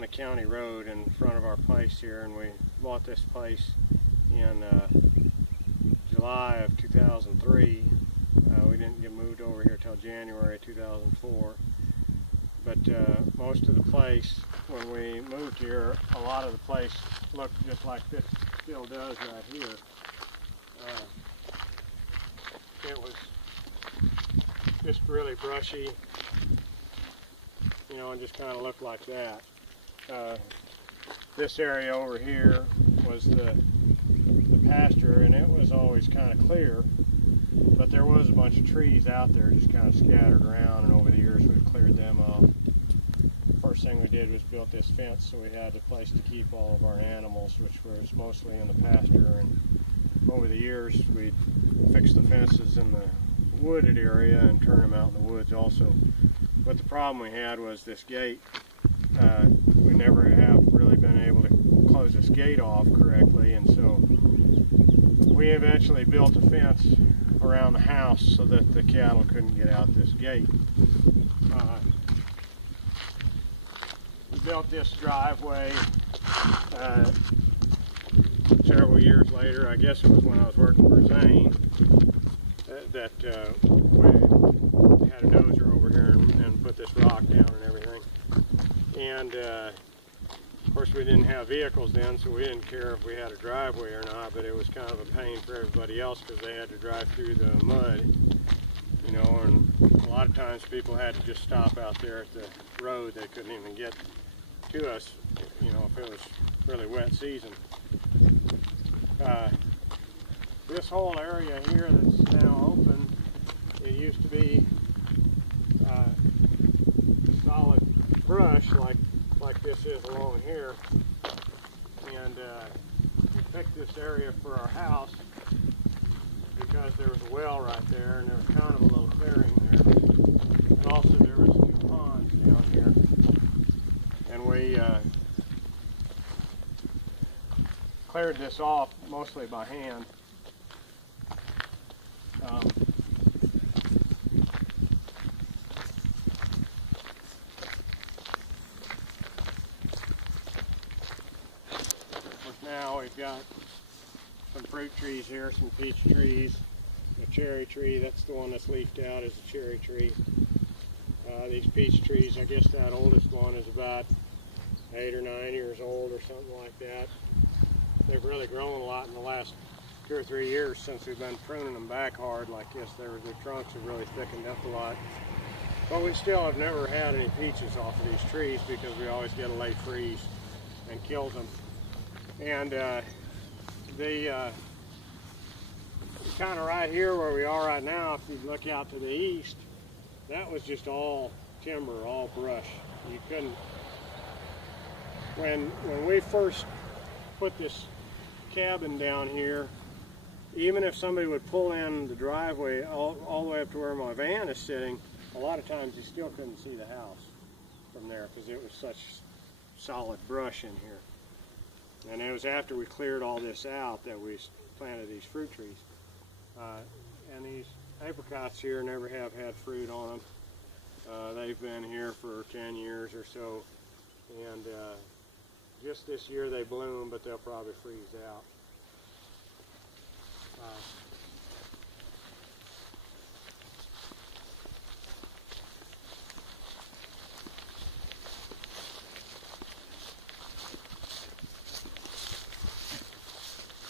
on a county road in front of our place here, and we bought this place in July of 2003. We didn't get moved over here till January 2004. But most of the place, when we moved here, a lot of the place looked just like this still does right here. It was just really brushy, you know, and just kind of looked like that. This area over here was the pasture, and it was always kind of clear, but there was a bunch of trees out there just kind of scattered around, and over the years we've cleared them off. First thing we did was built this fence, so we had a place to keep all of our animals, which was mostly in the pasture, and over the years we fixed the fences in the wooded area and turned them out in the woods also. But the problem we had was this gate. We never have really been able to close this gate off correctly, and so we eventually built a fence around the house so that the cattle couldn't get out this gate. We built this driveway several years later. I guess it was when I was working for Zane that we had a dozer over here and put this rock down and everything. And of course we didn't have vehicles then, so we didn't care if we had a driveway or not, but it was kind of a pain for everybody else because they had to drive through the mud, you know, and a lot of times people had to just stop out there at the road. They couldn't even get to us, you know, if it was really wet season. This whole area here that's now open, it used to be solid brush like this is along here, and we picked this area for our house because there was a well right there, and there was kind of a little clearing there, and also there was 2 ponds down here, and we cleared this off mostly by hand. Now we've got some fruit trees here, some peach trees, a cherry tree. That's the one that's leafed out, is a cherry tree. These peach trees, I guess that oldest one is about 8 or 9 years old or something like that. They've really grown a lot in the last 2 or 3 years since we've been pruning them back hard like this. Their trunks have really thickened up a lot. But we still have never had any peaches off of these trees because we always get a late freeze and kills them. And kind of right here where we are right now, if you look out to the east, that was just all timber, all brush. You couldn't, when we first put this cabin down here, even if somebody would pull in the driveway all the way up to where my van is sitting, a lot of times you still couldn't see the house from there because it was such solid brush in here. And it was after we cleared all this out that we planted these fruit trees. And these apricots here never have had fruit on them. They've been here for 10 years or so. And just this year they bloom, but they'll probably freeze out.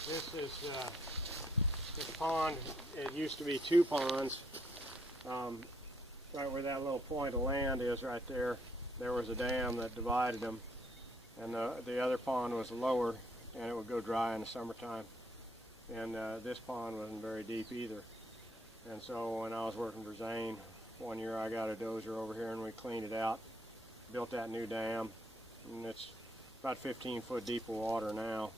This is this pond. It used to be 2 ponds. Right where that little point of land is right there, there was a dam that divided them. And the other pond was lower, and it would go dry in the summertime. And this pond wasn't very deep either. And so when I was working for Zane, one year I got a dozer over here and we cleaned it out, built that new dam, and it's about 15 foot deep of water now.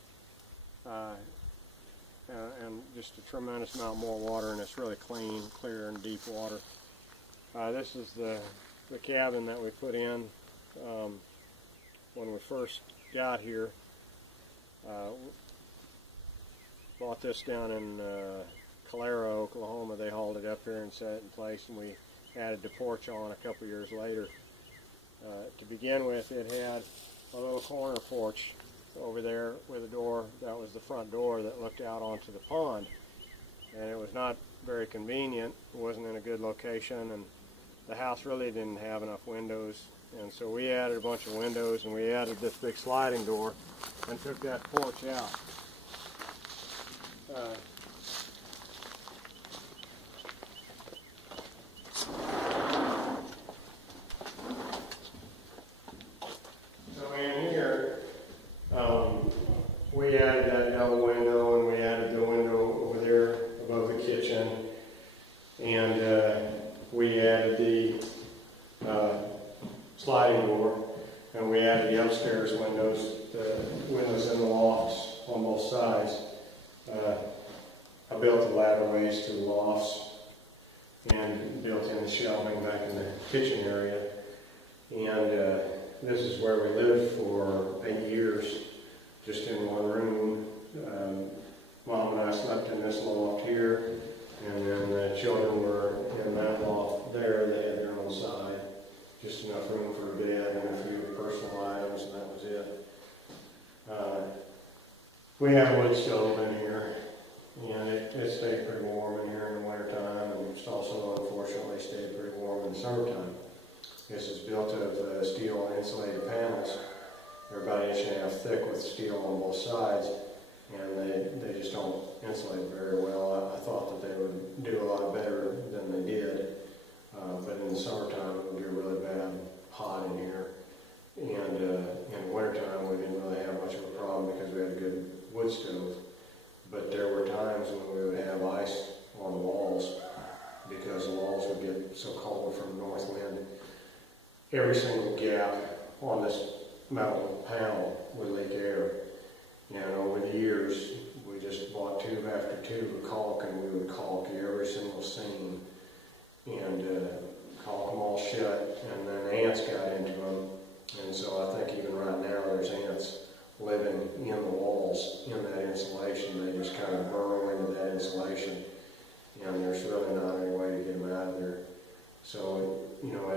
And just a tremendous amount more water, and it's really clean, clear, and deep water. This is the cabin that we put in when we first got here. Bought this down in Calera, Oklahoma. They hauled it up here and set it in place, and we added the porch on a couple years later. To begin with, it had a little corner porch over there with a door that was the front door that looked out onto the pond. And it was not very convenient. It wasn't in a good location, and the house really didn't have enough windows. And so we added a bunch of windows, and we added this big sliding door and took that porch out. So in here, we added that double window, and we added the window over there above the kitchen, and we added the sliding door, and we added the upstairs windows, the windows in the lofts on both sides. I built the ladderways to the lofts and built in the shelving back in the kitchen area. And this is where we lived for 8 years, just in one room. Mom and I slept in this loft here, and then the children were in that loft there. They had their own side, just enough room for a bed and a few personal items, and that was it. We have a wood stove in here, and it stayed pretty warm in here in the wintertime, and it's also unfortunately stayed pretty warm in the summertime. This is built of steel and insulated panels. They're about 1.5 inches thick with steel on both sides, and they just don't insulate very well. I thought that they would do a lot better than they did, but in the summertime it would get really bad hot in here. And in the wintertime we didn't really have much of a problem because we had a good wood stove. But there were times when we would have ice on the walls because the walls would get so cold from the north wind. Every single gap on this metal panel would leak air. And over the years, we just bought tube after tube of caulk, and we would caulk every single seam and caulk them all shut, and then ants got into them. And so I think even right now there's ants living in the walls in that insulation. They just kind of burrow into that insulation, and there's really not any way to get them out of there. So, you know,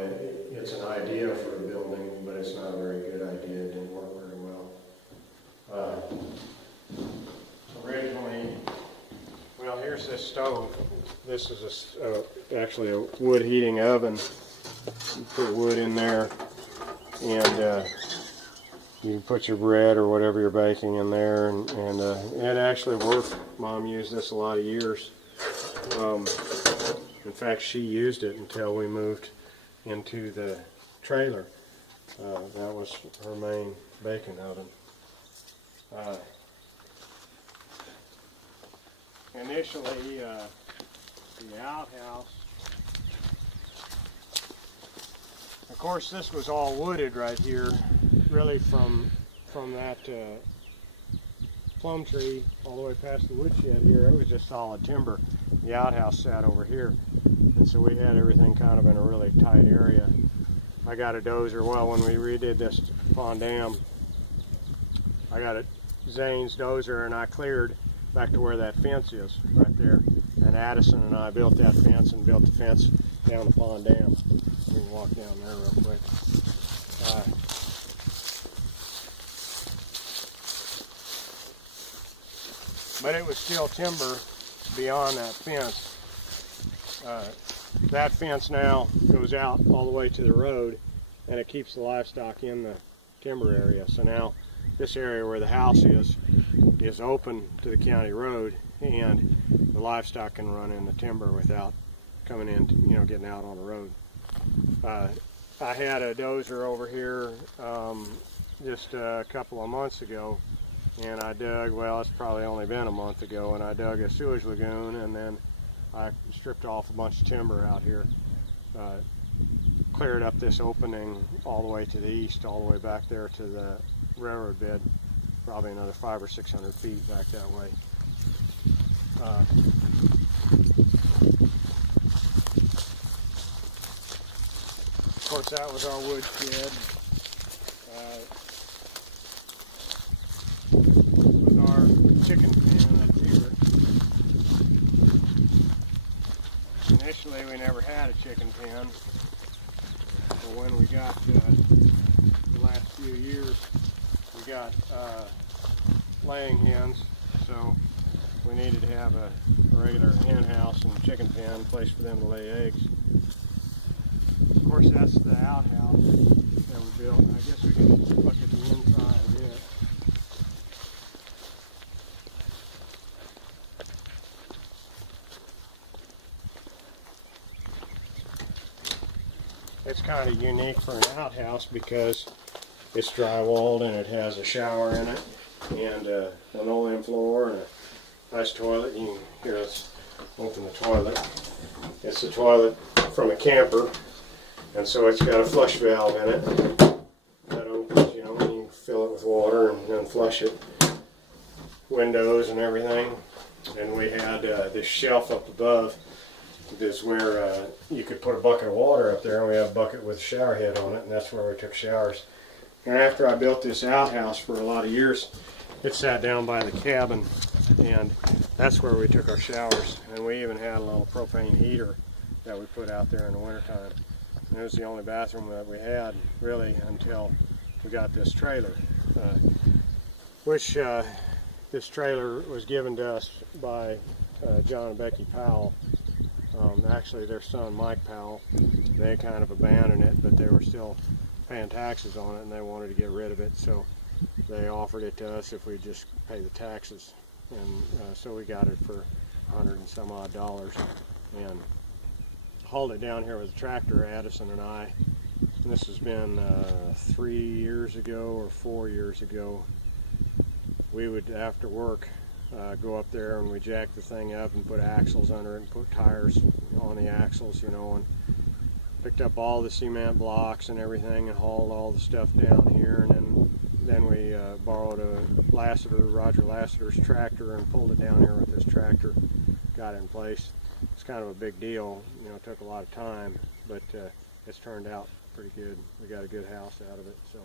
it's an idea for a building, but it's not a very good idea. It didn't work very well. Originally, well, here's this stove. This is actually a wood heating oven. You put wood in there, and you can put your bread or whatever you're baking in there, and it actually worked. Mom used this a lot of years. In fact, she used it until we moved into the trailer. That was her main baking oven. Initially, the outhouse, of course this was all wooded right here, really from that plum tree all the way past the woodshed here. It was just solid timber. The outhouse sat over here, and so we had everything kind of in a really tight area. I got a dozer. Well, when we redid this pond dam, I got a Zane's dozer, and I cleared back to where that fence is right there. And Addison and I built that fence and built the fence down the pond dam. We can walk down there real quick. But it was still timber beyond that fence. That fence now goes out all the way to the road, and it keeps the livestock in the timber area. So now this area where the house is open to the county road, and the livestock can run in the timber without coming in, you know, getting out on the road. I had a dozer over here just a couple of months ago, and I dug, well, it's probably only been a month ago, and I dug a sewage lagoon, and then I stripped off a bunch of timber out here, cleared up this opening all the way to the east, all the way back there to the railroad bed, probably another 500 or 600 feet back that way. Of course, that was our wood shed. With our chicken pen up here. Initially, we never had a chicken pen, but when we got the last few years got laying hens, so we needed to have a regular hen house and chicken pen, place for them to lay eggs. Of course, that's the outhouse that we built. I guess we can look at the inside a bit. It's kind of unique for an outhouse because it's drywalled and it has a shower in it and an linoleum floor and a nice toilet. You can hear us open the toilet. It's a toilet from a camper, and so it's got a flush valve in it that opens, you know, and you fill it with water and then flush it. Windows and everything. And we had this shelf up above. This is where you could put a bucket of water up there, and we have a bucket with a shower head on it, and that's where we took showers. And after I built this outhouse for a lot of years, it sat down by the cabin, and that's where we took our showers. And we even had a little propane heater that we put out there in the wintertime. And it was the only bathroom that we had, really, until we got this trailer, which this trailer was given to us by John and Becky Powell. Actually, their son, Mike Powell, they kind of abandoned it, but they were still paying taxes on it, and they wanted to get rid of it, so they offered it to us if we just pay the taxes. And so we got it for $100 and some odd, and hauled it down here with a tractor, Addison and I. And this has been 3 years ago or 4 years ago. We would, after work, go up there and we jack the thing up and put axles under it and put tires on the axles, you know, and picked up all the cement blocks and everything and hauled all the stuff down here. And then we borrowed a Roger Lassiter's tractor and pulled it down here with this tractor, got it in place. It's kind of a big deal, you know, it took a lot of time, but it's turned out pretty good. We got a good house out of it, so.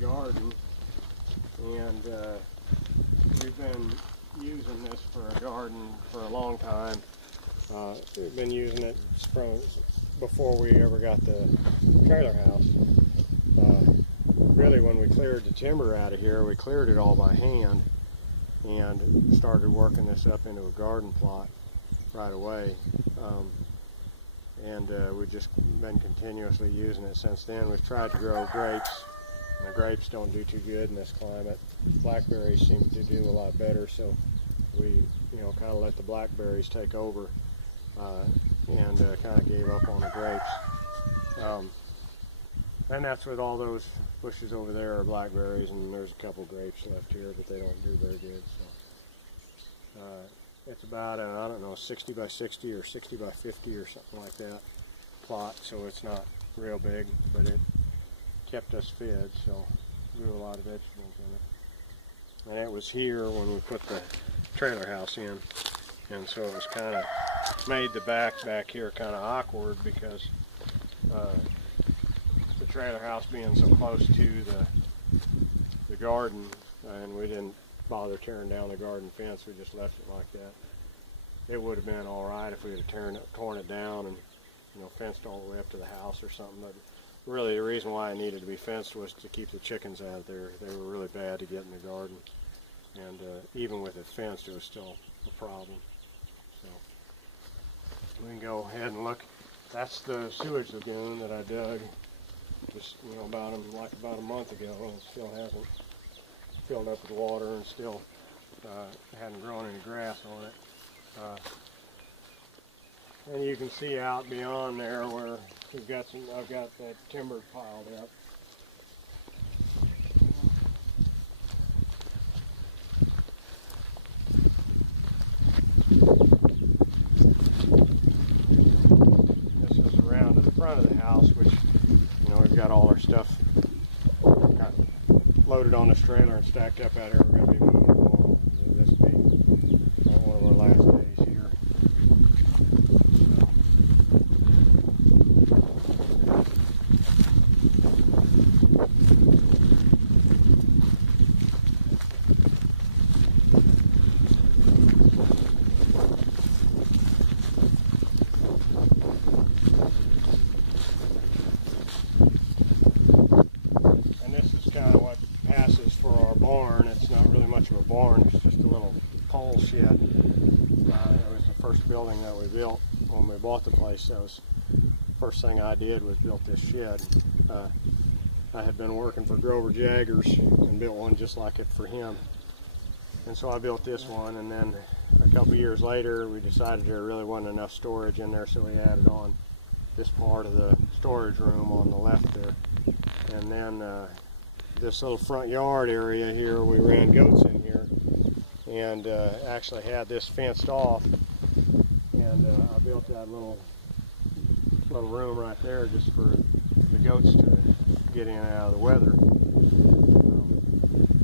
Garden, and we've been using this for a garden for a long time. We've been using it from before we ever got the trailer house. Really, when we cleared the timber out of here, we cleared it all by hand and started working this up into a garden plot right away. We've just been continuously using it since then. We've tried to grow grapes. The grapes don't do too good in this climate. Blackberries seem to do a lot better, so we, you know, kind of let the blackberries take over and kind of gave up on the grapes. And that's what all those bushes over there are, blackberries, and there's a couple grapes left here, but they don't do very good. So it's about I don't know, 60 by 60 or 60 by 50 or something like that plot, so it's not real big, but it kept us fed, so grew a lot of vegetables in it. And it was here when we put the trailer house in, and so it was kind of made the back here kind of awkward because the trailer house being so close to the garden, and we didn't bother tearing down the garden fence. We just left it like that. It would have been all right if we had torn it down and, you know, fenced all the way up to the house or something, but really, the reason why it needed to be fenced was to keep the chickens out of there. They were really bad to get in the garden, and even with it fenced, it was still a problem. So we can go ahead and look. That's the sewage lagoon that I dug just, you know, about a month ago, and it still hasn't filled up with water, and still hadn't grown any grass on it. And you can see out beyond there where I've got that timber piled up. This is around to the front of the house, which, you know, we've got all our stuff loaded on this trailer and stacked up out here. We're going to be moving tomorrow. This will be one of our last days here. first building that we built when we bought the place. That was the first thing I did, was built this shed. I had been working for Grover Jaggers and built one just like it for him. And so I built this one, and then a couple years later we decided there really wasn't enough storage in there, so we added on this part of the storage room on the left there. And then this little front yard area here, we ran goats in here, and actually had this fenced off, and I built that little room right there just for the goats to get in and out of the weather.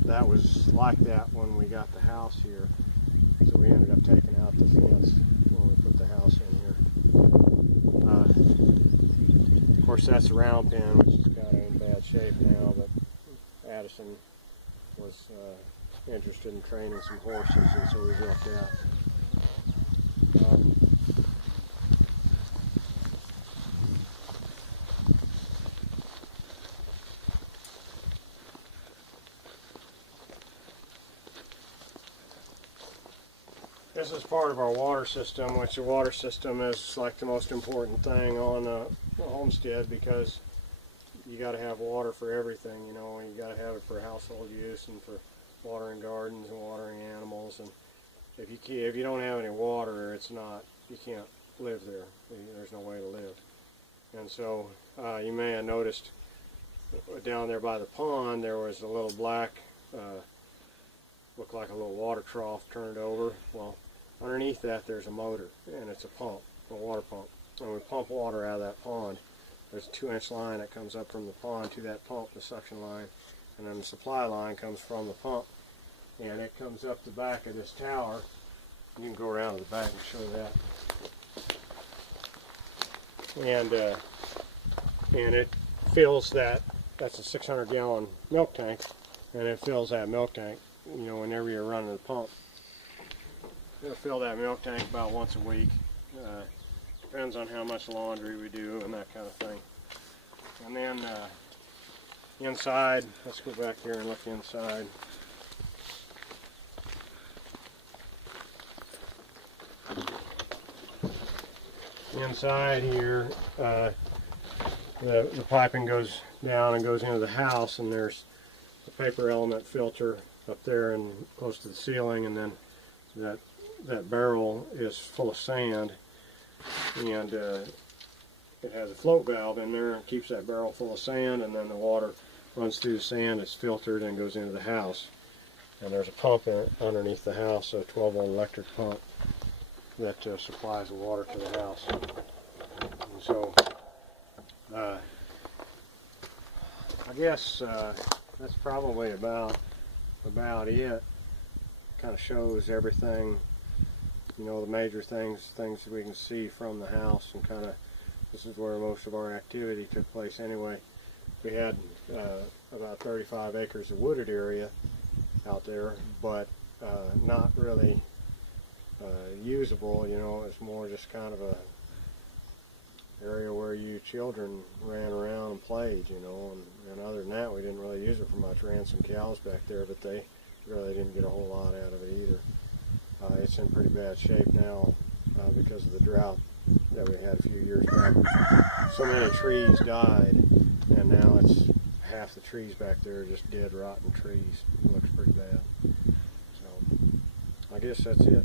That was like that when we got the house here, so we ended up taking out the fence when we put the house in here. Of course, that's a round pen, which is kind of in bad shape now, but Addison was interested in training some horses, and so we built that. This is part of our water system, which the water system is like the most important thing on a homestead, because you got to have water for everything. You know, you got to have it for household use and for watering gardens and watering animals. And if you don't have any water, you can't live there. There's no way to live. And so you may have noticed down there by the pond there was a little black, looked like a little water trough turned over. Well, underneath that there's a motor, and it's a pump, a water pump. And we pump water out of that pond. There's a 2-inch line that comes up from the pond to that pump, the suction line, and then the supply line comes from the pump, and it comes up the back of this tower. You can go around to the back and show that. And it fills that. That's a 600-gallon milk tank, and it fills that milk tank, you know, whenever you're running the pump. It'll fill that milk tank about once a week. Depends on how much laundry we do and that kind of thing. And then inside, let's go back here and look inside. Inside here, the piping goes down and goes into the house, and there's a paper element filter up there and close to the ceiling, and then that barrel is full of sand, and it has a float valve in there and keeps that barrel full of sand, and then the water runs through the sand, it's filtered and goes into the house. And there's a pump underneath the house, a 12-volt electric pump that supplies the water to the house. And so I guess that's probably about it. Kind of shows everything, you know, the major things that we can see from the house, and kind of this is where most of our activity took place anyway. We had about 35 acres of wooded area out there, but not really usable. You know, it's more just kind of a area where you children ran around and played, you know, and other than that we didn't really use it for much. Ran some cows back there, but they really didn't get a whole lot out of it either. It's in pretty bad shape now because of the drought that we had a few years back. So many trees died, and now it's half the trees back there are just dead, rotten trees. It looks pretty bad. So I guess that's it.